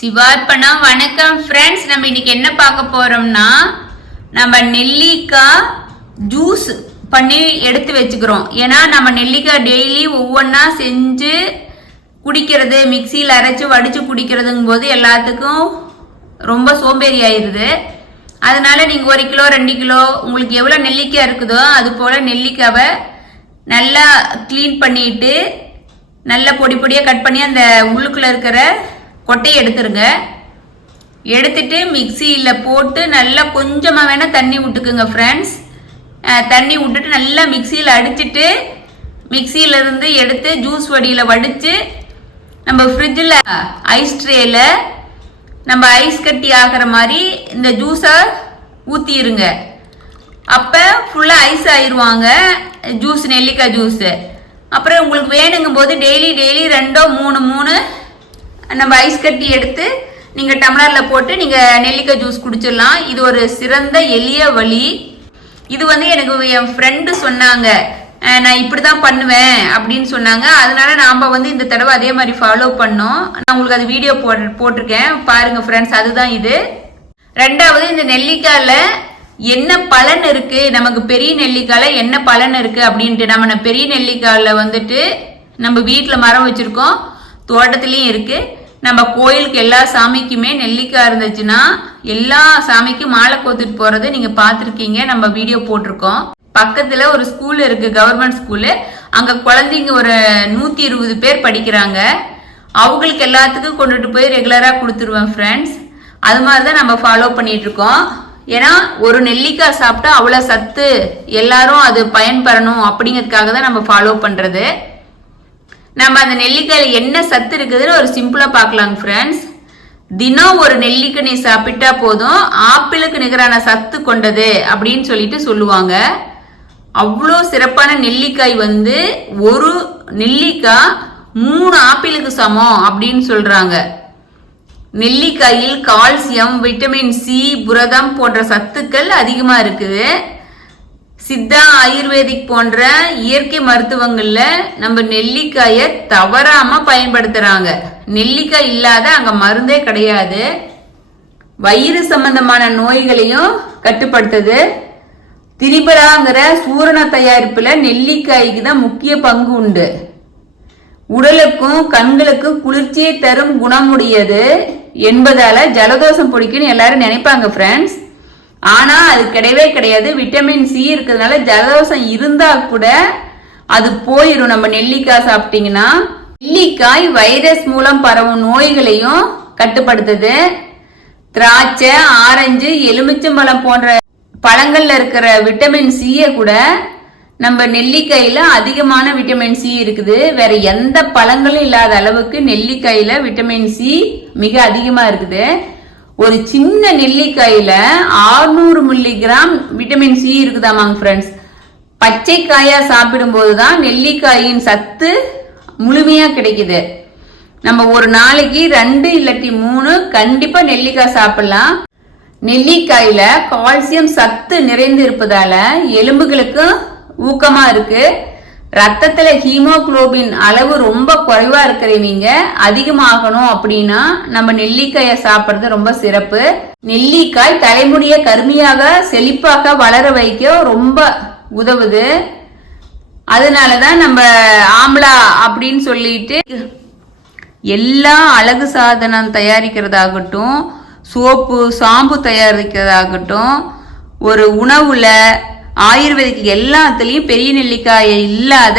சிவார்ப்பணா வணக்கம் ஃப்ரெண்ட்ஸ். நம்ம இன்னைக்கு என்ன பார்க்க போறோம்னா, நம்ம நெல்லிக்காய் ஜூஸ் பண்ணி எடுத்து வச்சுக்கிறோம். ஏன்னா நம்ம நெல்லிக்காய் டெய்லி ஒவ்வொன்றா செஞ்சு குடிக்கிறது, மிக்சியில் அரைச்சி வடித்து குடிக்கிறதுங்கும் போது எல்லாத்துக்கும் ரொம்ப சோம்பேறி ஆயிடுது. அதனால நீங்கள் 1 கிலோ 2 கிலோ உங்களுக்கு எவ்வளோ நெல்லிக்காய் இருக்குதோ அது போல் நெல்லிக்காவை நல்லா க்ளீன் பண்ணிட்டு நல்லா பொடி பொடியாக கட் பண்ணி அந்த உள்ளுக்குள்ளே இருக்கிற கொட்டையை எடுத்துருங்க. எடுத்துட்டு மிக்சியில் போட்டு நல்லா கொஞ்சமாக வேணால் தண்ணி விட்டுக்குங்க ஃப்ரெண்ட்ஸ். தண்ணி விட்டுட்டு நல்லா மிக்சியில் அடிச்சுட்டு மிக்சியிலேருந்து எடுத்து ஜூஸ் வடியில் வடித்து நம்ம ஃப்ரிட்ஜில் ஐஸ் ட்ரேயில் நம்ம ஐஸ் கட்டி ஆகிற மாதிரி இந்த ஜூஸை ஊற்றிடுங்க. அப்போ ஃபுல்லாக ஐஸ் ஆயிடுவாங்க ஜூஸ், நெல்லிக்காய் ஜூஸு. அப்புறம் உங்களுக்கு வேணுங்கும் போது டெய்லி 2 3 நம்ம ஐஸ் கட்டி எடுத்து நீங்கள் டம்ளரில் போட்டு நீங்கள் நெல்லிக்காய் ஜூஸ் குடிச்சிடலாம். இது ஒரு சிறந்த எளிய வழி. இது எனக்கு என் ஃப்ரெண்டு சொன்னாங்க, நான் இப்படி தான் பண்ணுவேன் அப்படின்னு சொன்னாங்க. அதனால நாம் இந்த தடவை அதே மாதிரி ஃபாலோ பண்ணோம். நான் உங்களுக்கு அது வீடியோ போட்டிருக்கேன் பாருங்கள் ஃப்ரெண்ட்ஸ். அதுதான் இது. ரெண்டாவது, இந்த நெல்லிக்காயில் என்ன பலன் இருக்கு, நமக்கு பெரிய நெல்லிக்காயில் என்ன பலன் இருக்கு அப்படின்ட்டு, நம்ம பெரிய நெல்லிக்காயில் நம்ம வீட்டில் மரம் வச்சிருக்கோம், தோட்டத்திலையும் இருக்கு. நம்ம கோயிலுக்கு எல்லா சாமிக்குமே நெல்லிக்காய் இருந்துச்சுன்னா எல்லா சாமிக்கும் மாலை கோத்துட்டு போறது நீங்க பாத்திருக்கீங்க, நம்ம வீடியோ போட்டிருக்கோம். பக்கத்துல ஒரு ஸ்கூல் இருக்கு, கவர்மெண்ட் ஸ்கூலு. அங்க குழந்தைங்க ஒரு 120 பேர் படிக்கிறாங்க. அவங்களுக்கு எல்லாத்துக்கும் கொண்டுட்டு போய் ரெகுலரா கொடுத்துருவேன் ஃப்ரெண்ட்ஸ். அது மாதிரிதான் நம்ம ஃபாலோ பண்ணிட்டு இருக்கோம். ஏன்னா ஒரு நெல்லிக்காய் சாப்பிட்டா அவ்வளவு சத்து, எல்லாரும் அது பயன்பெறணும் அப்படிங்கிறதுக்காக தான் நம்ம ஃபாலோ பண்றது. நம்ம அந்த நெல்லிக்காயில் என்ன சத்து இருக்குதுன்னு ஒரு சிம்பிளா பார்க்கலாங்க ஃப்ரெண்ட்ஸ். தினம் ஒரு நெல்லிக்கனி சாப்பிட்டா போதும், ஆப்பிளுக்கு நிகரான சத்து கொண்டது அப்படின்னு சொல்லிட்டு சொல்லுவாங்க. அவ்வளோ சிறப்பான நெல்லிக்காய் ஒரு நெல்லிக்காய் 3 ஆப்பிளுக்கு சமம் அப்படின்னு சொல்றாங்க. நெல்லிக்காயில் கால்சியம், விட்டமின் சி, புரதம் போன்ற சத்துக்கள் அதிகமா இருக்குது. சித்தா, ஆயுர்வேதிக் போன்ற இயற்கை மருத்துவங்கள்ல நம்ம நெல்லிக்காயை தவறாம பயன்படுத்துறாங்க. நெல்லிக்காய் இல்லாத அங்க மருந்தே கிடையாது. வயிறு சம்பந்தமான நோய்களையும் கட்டுப்படுத்துது. திரிபலாங்கிற சூரண தயாரிப்புல நெல்லிக்காய்க்கு தான் முக்கிய பங்கு உண்டு. உடலுக்கும் கண்களுக்கும் குளிர்ச்சியை தரும் குணமுடையது என்பதால ஜலதோஷம் பிடிக்குன்னு எல்லாரும் நினைப்பாங்க ஃப்ரெண்ட்ஸ். ஆனா அது கிடையவே கிடையாது. விட்டமின் சி இருக்கிறதுனால ஜலதோஷம் இருந்தா கூட அது போயிடும் நம்ம நெல்லிக்காய் சாப்பிட்டீங்கன்னா. நெல்லிக்காய் வைரஸ் மூலம் பரவும் நோய்களையும் கட்டுப்படுத்துது. திராட்சை, ஆரஞ்சு, எலுமிச்சம்பழம் போன்ற பழங்கள்ல இருக்கிற விட்டமின் சியை கூட நம்ம நெல்லிக்காயில அதிகமான விட்டமின் சி இருக்குது. வேற எந்த பழங்களும் இல்லாத அளவுக்கு நெல்லிக்காயில விட்டமின் சி மிக அதிகமா இருக்குது. ஒரு சின்ன நெல்லிக்காயில 600 மில்லிகிராம் விட்டமின் சி இருக்குதாமாங்க ஃப்ரெண்ட்ஸ். பச்சை காயா சாப்பிடும் போதுதான் நெல்லிக்காயின் சத்து முழுமையா கிடைக்குது. நம்ம ஒரு நாளைக்கு 2 இல்லாட்டி 3 கண்டிப்பா நெல்லிக்காய் சாப்பிடலாம். நெல்லிக்காயில கால்சியம் சத்து நிறைந்து இருப்பதால எலும்புகளுக்கு ஊக்கமா இருக்கு. ரத்தத்துல ஹீமோகுளோபின் அளவு ரொம்ப குறைவா இருக்கிறவங்க அதிகமாகணும் அப்படின்னா நம்ம நெல்லிக்காயை சாப்பிடுறது ரொம்ப சிறப்பு. நெல்லிக்காய் தலைமுடிய கருமையாக செழிப்பாக வளர வைக்க ரொம்ப உதவுது. அதனாலதான் நம்ம ஆம்லா அப்படின்னு சொல்லிட்டு எல்லா அழகு சாதனம் தயாரிக்கிறதாகட்டும், சோப்பு ஷாம்பு தயாரிக்கிறதாகட்டும், ஒரு உணவுல ஆயுர்வேதிக் எல்லாத்துலயும் பெரிய நெல்லிக்காயை இல்லாத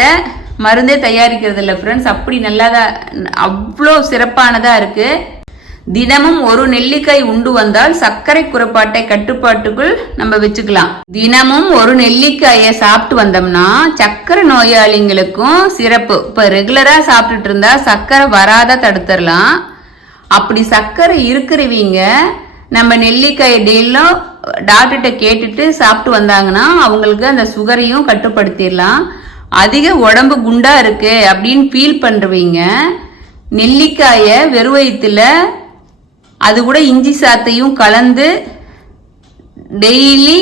மருந்தே தயாரிக்கிறது இல்லை ஃப்ரெண்ட்ஸ். அப்படி நல்லாதான், அவ்வளோ சிறப்பானதா இருக்கு. தினமும் ஒரு நெல்லிக்காய் உண்டு வந்தால் சர்க்கரை குறைபாட்டை கட்டுப்பாட்டுக்குள் நம்ம வச்சுக்கலாம். தினமும் ஒரு நெல்லிக்காயை சாப்பிட்டு வந்தோம்னா சர்க்கரை நோயாளிகளுக்கும் சிறப்பு. இப்ப ரெகுலரா சாப்பிட்டுட்டு இருந்தா சர்க்கரை வராத தடுத்துடலாம். அப்படி சர்க்கரை இருக்கிறவங்க நம்ம நெல்லிக்காயை டெய்லியும் டாக்டர்கிட்ட கேட்டுட்டு சாப்பிட்டு வந்தாங்கன்னா அவங்களுக்கு அந்த சுகரையும் கட்டுப்படுத்திடலாம். அதிக உடம்பு குண்டா இருக்கு அப்படின்னு ஃபீல் பண்றவங்க நெல்லிக்காயை வெறும் வயிற்றுல அது கூட இஞ்சி சாத்தையும் கலந்து டெய்லி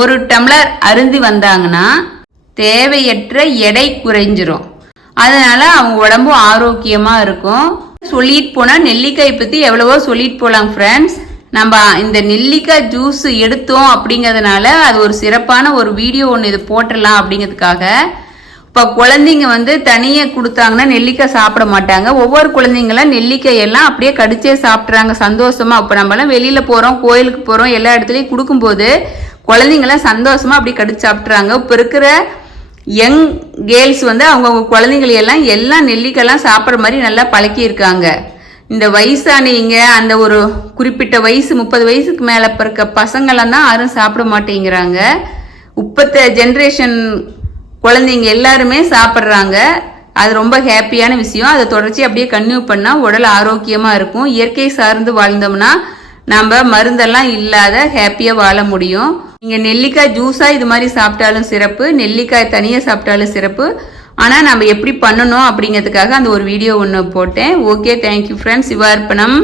1 டம்ளர் அருந்தி வந்தாங்கன்னா தேவையற்ற எடை குறைஞ்சிரும். அதனால அவங்க உடம்பு ஆரோக்கியமா இருக்கும். சொல்லிட்டு போனா நெல்லிக்காய் பத்தி எவ்வளவோ சொல்லிட்டு போலாம் ஃப்ரெண்ட்ஸ். நம்ம இந்த நெல்லிக்காய் ஜூஸ் எடுத்தோம் அப்படிங்கிறதுனால அது ஒரு சிறப்பான ஒரு வீடியோ ஒன்று இது போட்டுடலாம் அப்படிங்கிறதுக்காக. இப்போ குழந்தைங்க வந்து தனியாக கொடுத்தாங்கன்னா நெல்லிக்காய் சாப்பிட மாட்டாங்க. ஒவ்வொரு குழந்தைங்களாம் நெல்லிக்காய் எல்லாம் அப்படியே கடிச்சே சாப்பிட்றாங்க சந்தோஷமா. இப்போ நம்மளாம் வெளியில போறோம், கோயிலுக்கு போறோம், எல்லா இடத்துலையும் கொடுக்கும்போது குழந்தைங்களாம் சந்தோஷமா அப்படியே கடிச்சு சாப்பிட்றாங்க. இப்போ இருக்கிற யங் கேர்ள்ஸ் வந்து அவங்கவுங்க குழந்தைங்களையெல்லாம் எல்லாம் நெல்லிக்காய்லாம் சாப்பிட்ற மாதிரி நல்லா பழக்கியிருக்காங்க. இந்த வயசானவங்க, அந்த ஒரு குறிப்பிட்ட வயசு 30 வயசுக்கு மேலே இருக்க பசங்களாம் தான் யாரும் சாப்பிட மாட்டேங்கிறாங்க. இப்பத்த ஜென்ரேஷன் குழந்தைங்க எல்லாருமே சாப்பிட்றாங்க. அது ரொம்ப ஹாப்பியான விஷயம். அதை தொடர்ச்சி அப்படியே கன்டினியூ பண்ணால் உடல் ஆரோக்கியமாக இருக்கும். இயற்கை சார்ந்து வாழ்ந்தோம்னா நம்ம மருந்தெல்லாம் இல்லாத ஹாப்பியாக வாழ முடியும். நீங்கள் நெல்லிக்காய் ஜூஸாக இது மாதிரி சாப்பிட்டாலும் சிறப்பு, நெல்லிக்காய் தனியாக சாப்பிட்டாலும் சிறப்பு. ஆனால் நம்ம எப்படி பண்ணணும் அப்படிங்கிறதுக்காக அந்த ஒரு வீடியோ ஒன்று போட்டேன். Okay, thank you friends. சிவார்ப்பணம்.